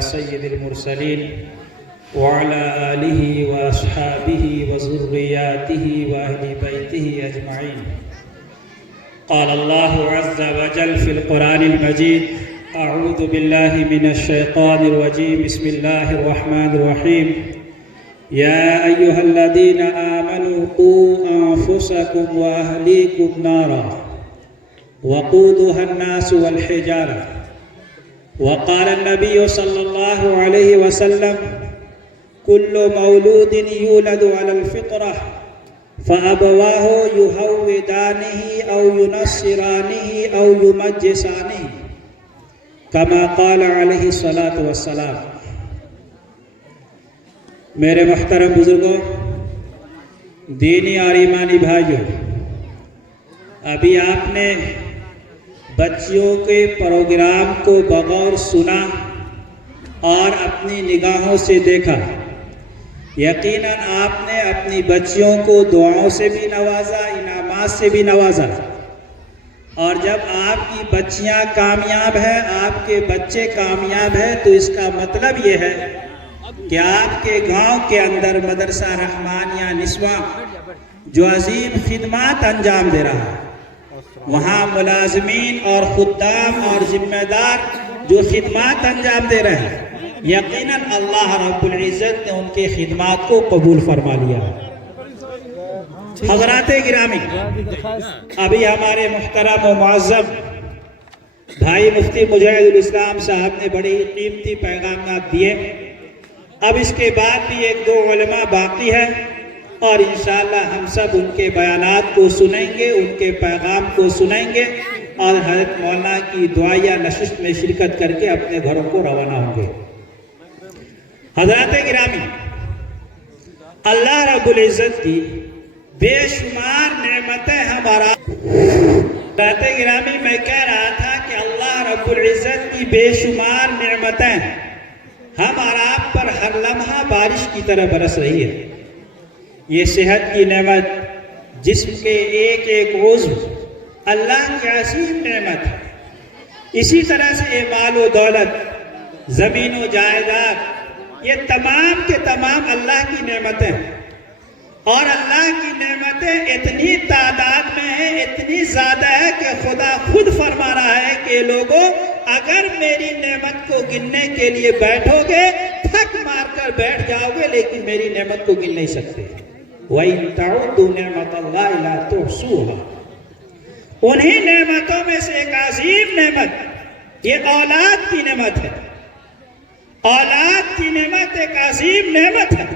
على سيد المرسلين وعلى آله وأصحابه وذرياته وأهل بيته أجمعين. قال الله عز وجل في القرآن المجيد: أعوذ بالله من الشيطان الرجيم. بسم الله الرحمن الرحيم. يا أيها الذين آمنوا قوا أنفسكم وأهليكم نارا وقودها الناس والحجارة. وقال النبي صلى الله عليه وسلم: كل مولود يولد على الفطرة فأبواه يهودانه أو ينصرانه أو يمجسانه كما قال عليه الصلاة والسلام. میرے محترم بزرگوں، دینی اور ایمانی بھائیوں، ابھی آپ نے بچیوں کے پروگرام کو بغور سنا اور اپنی نگاہوں سے دیکھا. یقیناً آپ نے اپنی بچیوں کو دعاؤں سے بھی نوازا، انعامات سے بھی نوازا. اور جب آپ کی بچیاں کامیاب ہیں، آپ کے بچے کامیاب ہیں، تو اس کا مطلب یہ ہے کہ آپ کے گاؤں کے اندر مدرسہ رحمانیہ نسواں جو عظیم خدمات انجام دے رہا ہے، وہاں ملازمین اور خدام اور ذمہ دار جو خدمات انجام دے رہے ہیں، یقیناً اللہ رب العزت نے ان کے خدمات کو قبول فرما لیا. حضرات گرامی، ابھی ہمارے محترم و معظم بھائی مفتی مجاہد الاسلام صاحب نے بڑی قیمتی پیغامات دیے. اب اس کے بعد بھی ایک دو علماء باقی ہیں اور انشاءاللہ ہم سب ان کے بیانات کو سنیں گے، ان کے پیغام کو سنیں گے اور حضرت مولانا کی دعائیہ نشست میں شرکت کر کے اپنے گھروں کو روانہ ہوں گے. حضرات گرامی، اللہ رب العزت کی بے شمار نعمتیں ہمارا. حضرات گرامی، میں کہہ رہا تھا کہ اللہ رب العزت کی بے شمار نعمتیں ہم اور آپ پر ہر لمحہ بارش کی طرح برس رہی ہے. یہ صحت کی نعمت، جسم کے ایک ایک عضو اللہ کی عظیم نعمت ہے. اسی طرح سے یہ مال و دولت، زمین و جائیداد، یہ تمام کے تمام اللہ کی نعمتیں ہیں. اور اللہ کی نعمتیں اتنی تعداد میں ہیں، اتنی زیادہ ہے کہ خدا خود فرما رہا ہے کہ لوگوں، اگر میری نعمت کو گننے کے لیے بیٹھو گے، تھک مار کر بیٹھ جاؤ گے، لیکن میری نعمت کو گن نہیں سکتے. وَإِن تَعُدُّوا نِعْمَةَ اللَّهِ لَا تُحْصُوهَا. انہی نعمتوں میں سے ایک عظیم نعمت یہ اولاد کی نعمت ہے. اولاد کی نعمت ایک عظیم نعمت ہے.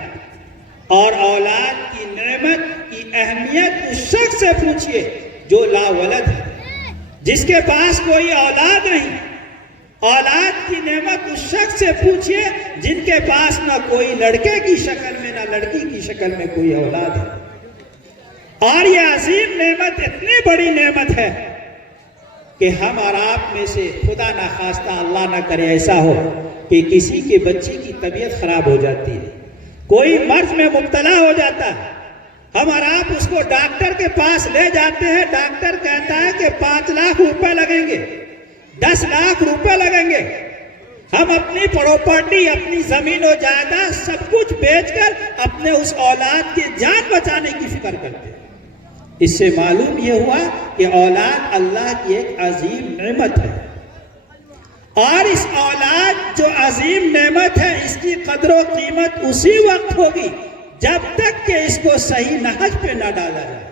اور اولاد کی نعمت کی اہمیت اس شخص سے پوچھئے جو لا ولد ہے، جس کے پاس کوئی اولاد نہیں. اولاد کی نعمت اس شخص سے پوچھئے جن کے پاس نہ کوئی لڑکے کی شکل میں نہ لڑکی کی شکل میں کوئی اولاد ہے. اور یہ عظیم نعمت اتنی بڑی نعمت ہے کہ ہم اور آپ میں سے خدا نہ خواستہ، اللہ نہ کرے ایسا ہو کہ کسی کے بچے کی طبیعت خراب ہو جاتی ہے، کوئی مرض میں مبتلا ہو جاتا ہے. ہم اور آپ اس کو ڈاکٹر کے پاس لے جاتے ہیں، ڈاکٹر کہتا ہے کہ 5 لاکھ روپے لگیں گے، 10 لاکھ روپے لگیں گے. ہم اپنی پراپرٹی، اپنی زمین و جائیداد سب کچھ بیچ کر اپنے اس اولاد کی جان بچانے کی فکر کرتے ہیں. اس سے معلوم یہ ہوا کہ اولاد اللہ کی ایک عظیم نعمت ہے. اور اس اولاد جو عظیم نعمت ہے، اس کی قدر و قیمت اسی وقت ہوگی جب تک کہ اس کو صحیح نہج پہ نہ ڈالا جائے،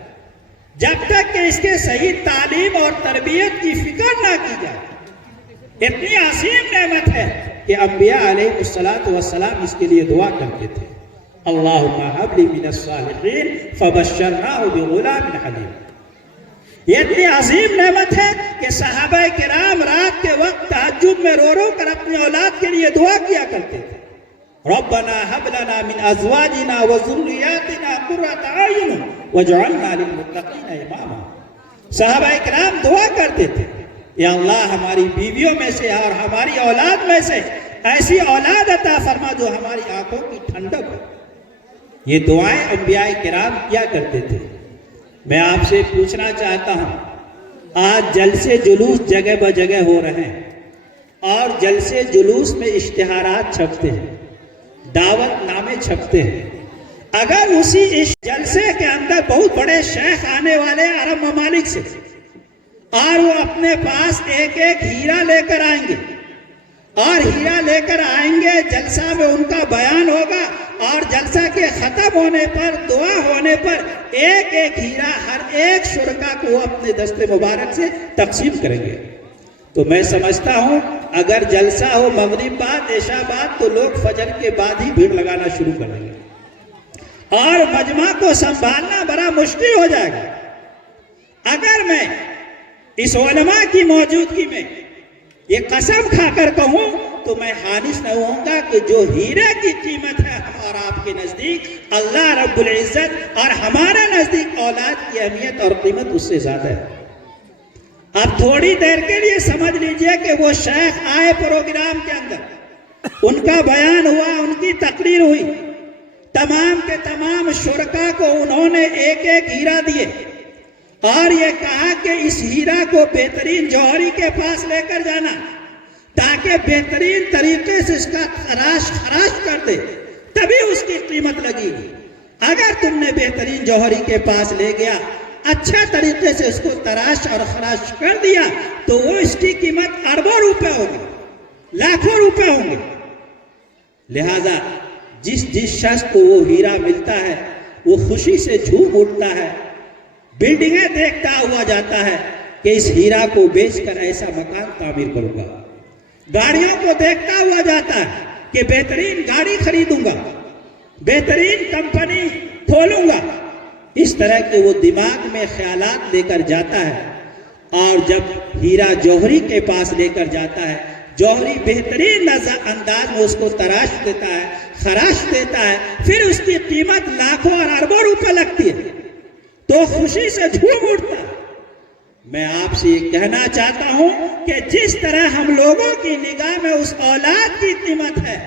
جب تک کہ اس کے صحیح تعلیم اور تربیت کی فکر نہ کی جائے. اتنی عظیم نعمت ہے کہ انبیاء علیہ السلام اس کے لیے دعا کرتے تھے: اللہم ہب لی من الصالحین فبشرناہ بغلام حلیم. یہ اتنی عظیم نعمت ہے کہ صحابہ کرام رات کے وقت تہجد میں رو رو کر اپنی اولاد کے لیے دعا کیا کرتے تھے: ربنا هب لنا من ازواجنا وذرياتنا قرة اعین واجعلنا للمتقین اماما. صحابہ کرام دعا کرتے تھے: یا اللہ، ہماری بیویوں میں سے اور ہماری اولاد میں سے ایسی اولاد عطا فرما جو ہماری آنکھوں کی ٹھنڈک ہو. یہ دعائیں انبیاء کرام کیا کرتے تھے. میں آپ سے پوچھنا چاہتا ہوں، آج جلسے جلوس جگہ بہ جگہ ہو رہے ہیں اور جلسے جلوس میں اشتہارات چھپتے ہیں، دعوت نامے چھپتے ہیں، اگر اسی جلسے کے اندر بہت بڑے شیخ آنے والے عرب ممالک سے اور وہ اپنے پاس ایک ایک ہیرا لے کر آئیں گے اور ہیرا لے کر آئیں گے، جلسہ میں ان کا بیان ہوگا اور جلسہ کے ختم ہونے پر دعا ہونے پر ایک ایک ہیرا ہر ایک شرکا کو وہ اپنے دست مبارک سے تقسیم کریں گے۔ تو میں سمجھتا ہوں اگر جلسہ ہو مغرب بعد عشاء بعد تو لوگ فجر کے بعد ہی بھیڑ لگانا شروع کریں گے اور مجمع کو سنبھالنا بڑا مشکل ہو جائے گا۔ اگر میں اس علماء کی موجودگی میں یہ قسم کھا کر کہوں تو میں حانث نہ ہوں گا کہ جو ہیرے کی قیمت ہے ہمارا آپ کے نزدیک اللہ رب العزت اور ہمارے نزدیک اولاد کی اہمیت اور قیمت اس سے زیادہ ہے۔ اب تھوڑی دیر کے لیے سمجھ لیجئے کہ وہ شیخ آئے پروگرام کے اندر، ان کا بیان ہوا، ان کی تقریر ہوئی، تمام کے تمام شرکا کو انہوں نے ایک ایک ہیرا دیے اور یہ کہا کہ اس ہیرا کو بہترین جوہری کے پاس لے کر جانا تاکہ بہترین طریقے سے اس کا خراش کر دے، تبھی اس کی قیمت لگے گی۔ اگر تم نے بہترین جوہری کے پاس لے گیا، اچھا طریقے سے اس کو تراش اور خراش کر دیا تو وہ اس کی قیمت اربوں روپے ہوگی، لاکھوں روپے ہوں گے۔ لہذا جس شخص کو وہ ہیرا ملتا ہے وہ خوشی سے جھوم اٹھتا ہے، بلڈنگیں دیکھتا ہوا جاتا ہے کہ اس ہیرا کو بیچ کر ایسا مکان تعمیر کروں گا، گاڑیوں کو دیکھتا ہوا جاتا ہے کہ بہترین گاڑی خریدوں گا، بہترین کمپنی کھولوں گا۔ اس طرح کے وہ دماغ میں خیالات لے کر جاتا ہے اور جب ہیرا جوہری کے پاس لے کر جاتا ہے، جوہری بہترین انداز میں اس کو تراش دیتا ہے، خراش دیتا ہے، پھر اس کی قیمت لاکھوں اور اربوں روپے لگتی ہے تو خوشی سے جھوم اٹھتا ہے۔ میں آپ سے یہ کہنا چاہتا ہوں کہ جس طرح ہم لوگوں کی نگاہ میں اس اولاد کی قیمت ہے،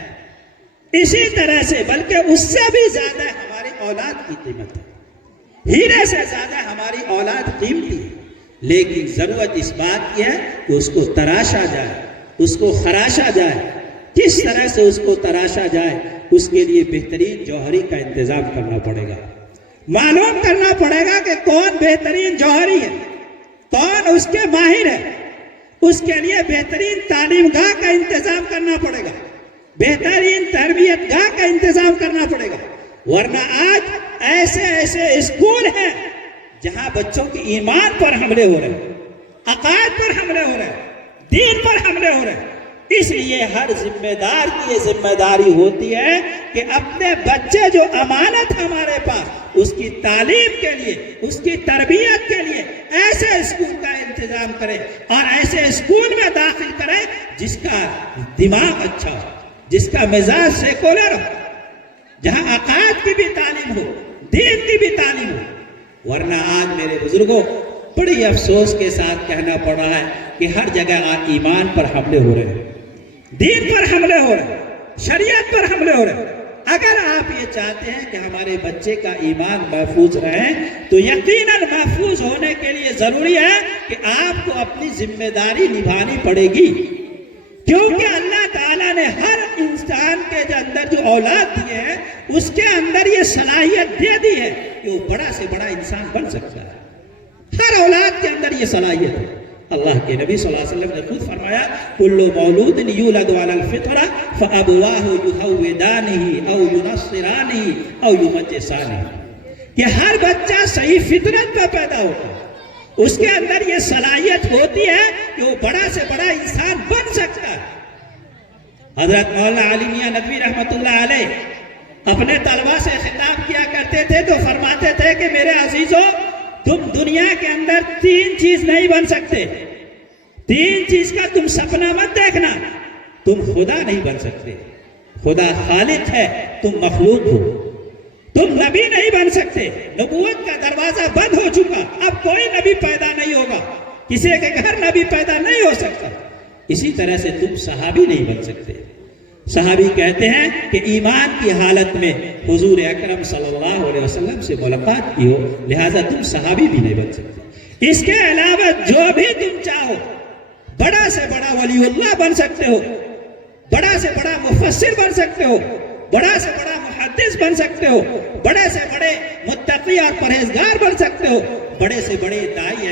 اسی طرح سے بلکہ اس سے بھی زیادہ ہماری اولاد کی قیمت ہے، ہیرے سے زیادہ ہماری اولاد قیمتی ہے، لیکن ضرورت اس بات کی ہے کہ اس کو تراشا جائے، اس کو خراشا جائے۔ کس طرح سے اس کو تراشا جائے اس کے لیے بہترین جوہری کا انتظام کرنا پڑے گا، معلوم کرنا پڑے گا کہ کون بہترین جوہری ہے، کون اس کے ماہر ہے، اس کے لیے بہترین تعلیم گاہ کا انتظام کرنا پڑے گا، بہترین تربیت گاہ کا انتظام کرنا پڑے گا، ورنہ آج ایسے اسکول ہیں جہاں بچوں کے ایمان پر حملے ہو رہے ہیں، عقائد پر حملے ہو رہے ہیں، دین پر حملے ہو رہے ہیں۔ اس لیے ہر ذمہ دار کی یہ ذمہ داری ہوتی ہے کہ اپنے بچے جو امانت ہمارے پاس، اس کی تعلیم کے لیے، اس کی تربیت کے لیے ایسے اسکول کا انتظام کرے اور ایسے اسکول میں داخل کرے جس کا دماغ اچھا ہو، جس کا مزاج سیکولر ہو، جہاں عقائد کی بھی تعلیم ہو، دین کی بھی تعلیم ہو۔ ورنہ آج میرے بزرگوں بڑی افسوس کے ساتھ کہنا پڑ رہا ہے کہ ہر جگہ ایمان پر حملے ہو رہے ہیں، دین پر حملے ہو رہے ہیں، شریعت پر حملے ہو رہے ہیں۔ اگر آپ یہ چاہتے ہیں کہ ہمارے بچے کا ایمان محفوظ رہے تو یقیناً محفوظ ہونے کے لیے ضروری ہے کہ آپ کو اپنی ذمہ داری نبھانی پڑے گی، کیونکہ اللہ تعالیٰ نے ہر انسان کے اندر جو اولاد دیے ہے اس کے اندر یہ صلاحیت دے دی ہے کہ وہ بڑا سے بڑا انسان بن سکتا ہے، ہر اولاد کے اندر یہ صلاحیت ہے۔ اللہ کے نبی صلی اللہ علیہ وسلم نے خود فرمایا کل مولود یولد علی الفطرہ فابواہ یہودانہ او ینصرانہ او یمجسانہ، کہ ہر بچہ صحیح فطرت پر پیدا ہوتا ہے، اس کے اندر یہ صلاحیت ہوتی ہے کہ وہ بڑا سے بڑا انسان بن سکتا ہے۔ حضرت مولانا علی میاں ندوی رحمۃ اللہ علیہ اپنے طلبہ سے خطاب کیا کرتے تھے تو فرماتے تھے کہ میرے عزیزوں، تم دنیا کے اندر 3 چیز نہیں بن سکتے، 3 چیز کا تم سپنا مت دیکھنا، تم خدا نہیں بن سکتے، خدا خالق ہے، تم مخلوق ہو، تم نبی نہیں بن سکتے، نبوت کا دروازہ بند ہو چکا، اب کوئی نبی پیدا نہیں ہوگا، کسی کے گھر نبی پیدا نہیں ہو سکتا۔ اسی طرح سے تم صحابی نہیں بن سکتے۔ صحابی کہتے ہیں کہ ایمان کی حالت میں حضور اکرم صلی اللہ علیہ وسلم سے ملاقات کی ہو، لہٰذا تم صحابی بھی نہیں بن سکتے۔ اس کے علاوہ جو بھی تم چاہو، بڑا سے بڑا ولی اللہ بن سکتے ہو، بڑا سے بڑا مفسر بن سکتے ہو، بڑا سے بڑا محدث بن سکتے ہو، بڑے سے بڑے متقی اور پرہیزگار بن سکتے ہو، بڑے سے بڑے داعی